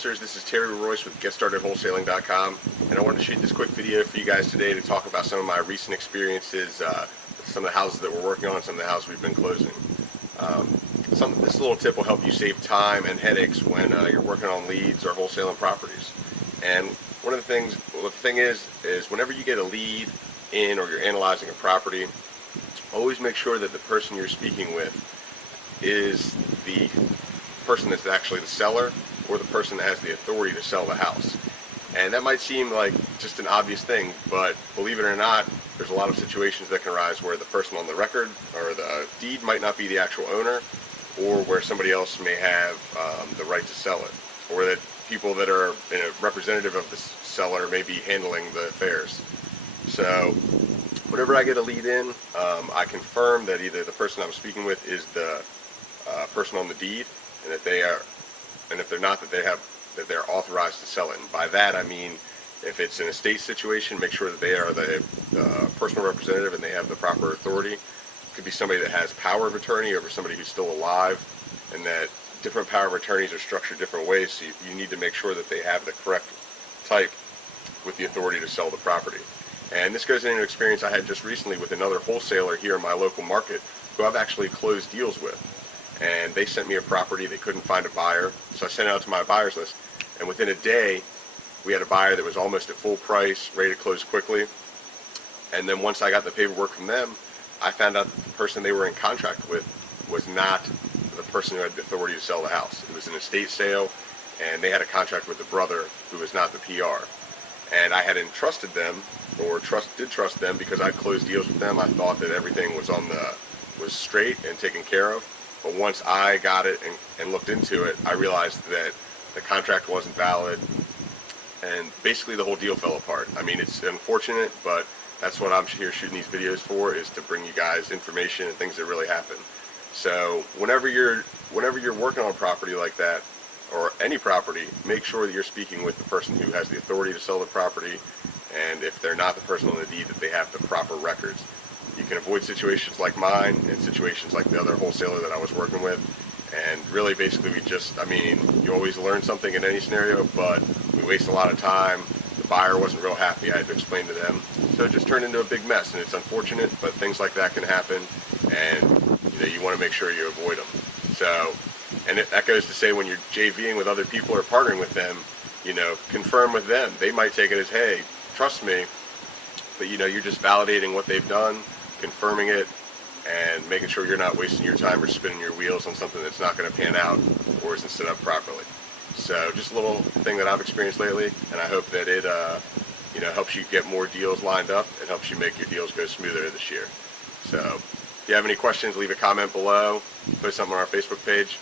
This is Terry Royce with GetStartedWholesaling.com, and I wanted to shoot this quick video for you guys today to talk about some of my recent experiences with some of the houses that we're working on, some of the houses we've been closing. This little tip will help you save time and headaches when you're working on leads or wholesaling properties. And one of the things, the thing is whenever you get a lead in or you're analyzing a property, always make sure that the person you're speaking with is the person that's actually the seller or the person that has the authority to sell the house. And that might seem like just an obvious thing, but believe it or not, there's a lot of situations that can arise where the person on the record or the deed might not be the actual owner, or where somebody else may have the right to sell it, or that people that are representative of the seller may be handling the affairs. So whenever I get a lead in, I confirm that either the person I'm speaking with is the person on the deed, and that they are, and if they're not, that they're authorized to sell it. And by that I mean, if it's an estate situation, make sure that they are the personal representative and they have the proper authority. It could be somebody that has power of attorney over somebody who's still alive, and that different power of attorneys are structured different ways, so you need to make sure that they have the correct type with the authority to sell the property. And this goes into an experience I had just recently with another wholesaler here in my local market who I've actually closed deals with. And they sent me a property, they couldn't find a buyer, so I sent it out to my buyers list, and within a day we had a buyer that was almost at full price, ready to close quickly. And then once I got the paperwork from them, I found out that the person they were in contract with was not the person who had the authority to sell the house. It was an estate sale, and they had a contract with the brother who was not the PR. And I had entrusted them, or did trust them, because I closed deals with them. I thought that everything was was straight and taken care of. But once I got it and looked into it, I realized that the contract wasn't valid, and basically the whole deal fell apart. I mean, it's unfortunate, but that's what I'm here shooting these videos for, is to bring you guys information and things that really happen. So whenever you're working on a property like that, or any property, make sure that you're speaking with the person who has the authority to sell the property, and if they're not the person on the deed, that they have the proper records. You can avoid situations like mine and situations like the other wholesaler that I was working with. And really, basically, you always learn something in any scenario, but we waste a lot of time. The buyer wasn't real happy. I had to explain to them. So it just turned into a big mess, and it's unfortunate, but things like that can happen, and you want to make sure you avoid them. So, and that goes to say, when you're JVing with other people or partnering with them, confirm with them. They might take it as, hey, trust me, but you're just validating what they've done, confirming it, and making sure you're not wasting your time or spinning your wheels on something that's not going to pan out or isn't set up properly. So just a little thing that I've experienced lately, and I hope that it helps you get more deals lined up and helps you make your deals go smoother this year. So if you have any questions, leave a comment below, post something on our Facebook page.